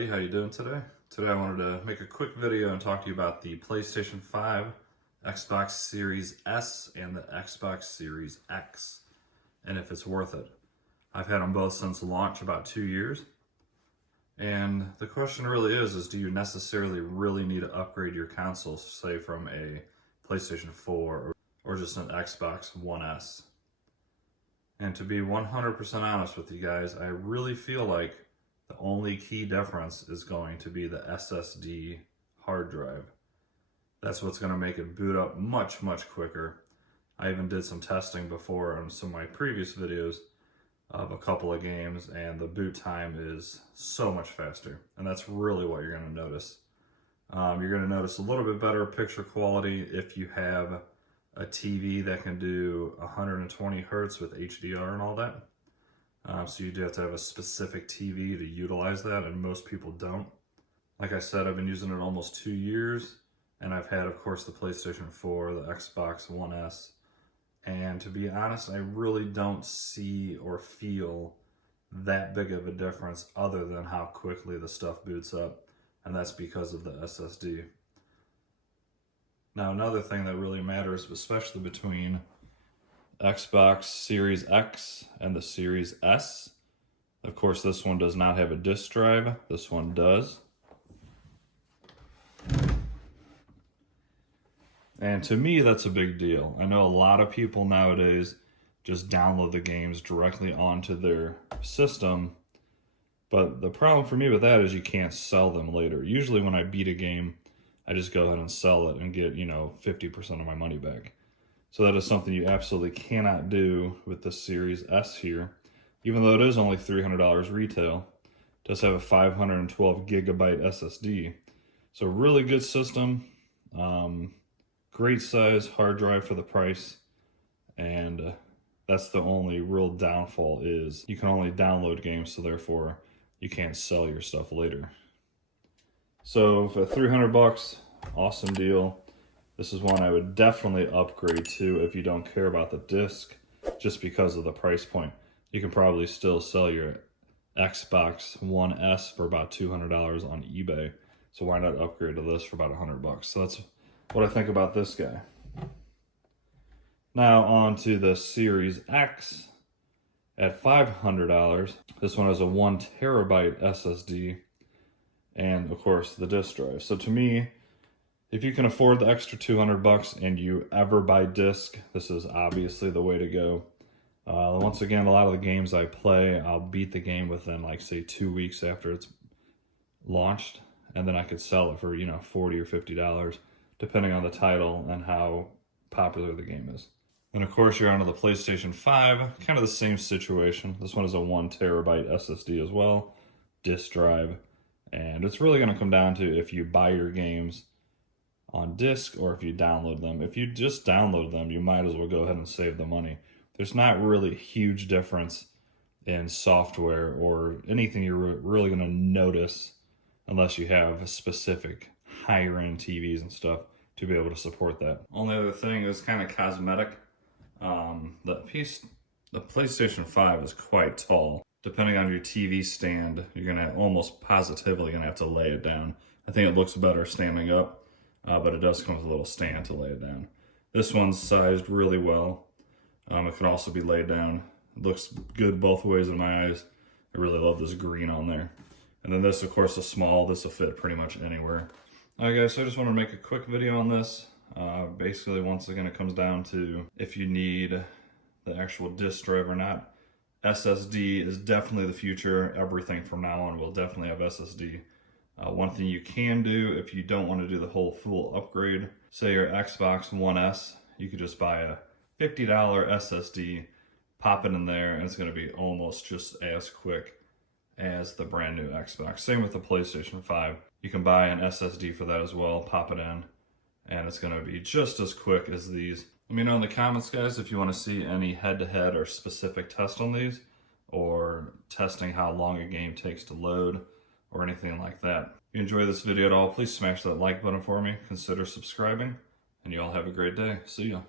everybody, how you doing today? Today I wanted to make a quick video and talk to you about the PlayStation 5, Xbox Series S, and the Xbox Series X, and if it's worth it. I've had them both since launch, about 2 years, and the question really is do you necessarily really need to upgrade your console, say from a PlayStation 4 or just an Xbox One S? And to be 100% honest with you guys, I really feel like the only key difference is going to be the SSD hard drive. That's what's going to make it boot up much, much quicker. I even did some testing before on some of my previous videos of a couple of games, and the boot time is so much faster. And that's really what you're going to notice. You're going to notice a little bit better picture quality if you have a TV that can do 120 hertz with HDR and all that. So you do have to have a specific TV to utilize that, and most people don't. Like I said, I've been using it almost 2 years, and I've had, of course, the PlayStation 4, the Xbox One S, and to be honest, I really don't see or feel that big of a difference other than how quickly the stuff boots up, and that's because of the SSD. Now, another thing that really matters, especially between Xbox Series X and the Series S. Of course, this one does not have a disk drive. This one does. And to me, that's a big deal. I know a lot of people nowadays just download the games directly onto their system. But the problem for me with that is you can't sell them later. Usually when I beat a game, I just go ahead and sell it and get, 50% of my money back. So that is something you absolutely cannot do with the Series S here. Even though it is only $300 retail, it does have a 512 gigabyte SSD. So really good system, great size hard drive for the price, and that's the only real downfall is you can only download games, so therefore you can't sell your stuff later. So for 300 bucks, awesome deal. This is one I would definitely upgrade to if you don't care about the disc, just because of the price point. You can probably still sell your Xbox One S for about $200 on eBay. So why not upgrade to this for about 100 bucks? So that's what I think about this guy. Now on to the Series X at $500. This one has a 1 terabyte SSD and of course the disc drive. So to me, if you can afford the extra 200 bucks and you ever buy disc, this is obviously the way to go. Once again, a lot of the games I play, I'll beat the game within like say 2 weeks after it's launched, and then I could sell it for $40 or $50 depending on the title and how popular the game is. And of course you're onto the PlayStation 5, kind of the same situation. This one is a 1 terabyte SSD as well, disc drive, and it's really going to come down to if you buy your games on disc or if you download them. If you just download them, you might as well go ahead and save the money. There's not really a huge difference in software or anything you're really going to notice unless you have specific higher end TVs and stuff to be able to support that. Only other thing is kind of cosmetic. The PlayStation 5 is quite tall. Depending on your TV stand, you're gonna almost positively gonna have to lay it down. I think it looks better standing up. But it does come with a little stand to lay it down. This one's sized really well. It can also be laid down. It looks good both ways in my eyes. I really love this green on there. And then this, of course, is small. This will fit pretty much anywhere. Alright guys, so I just want to make a quick video on this. Basically, once again, it comes down to if you need the actual disc drive or not. SSD is definitely the future. Everything from now on will definitely have SSD. One thing you can do if you don't want to do the whole full upgrade, say your Xbox One S, you could just buy a $50 SSD, pop it in there, and it's going to be almost just as quick as the brand new Xbox. Same with the PlayStation 5. You can buy an SSD for that as well, pop it in, and it's going to be just as quick as these. Let me know in the comments, guys, if you want to see any head-to-head or specific test on these, or testing how long a game takes to load, or anything like that. If you enjoy this video at all, please smash that like button for me, consider subscribing, and you all have a great day. See ya.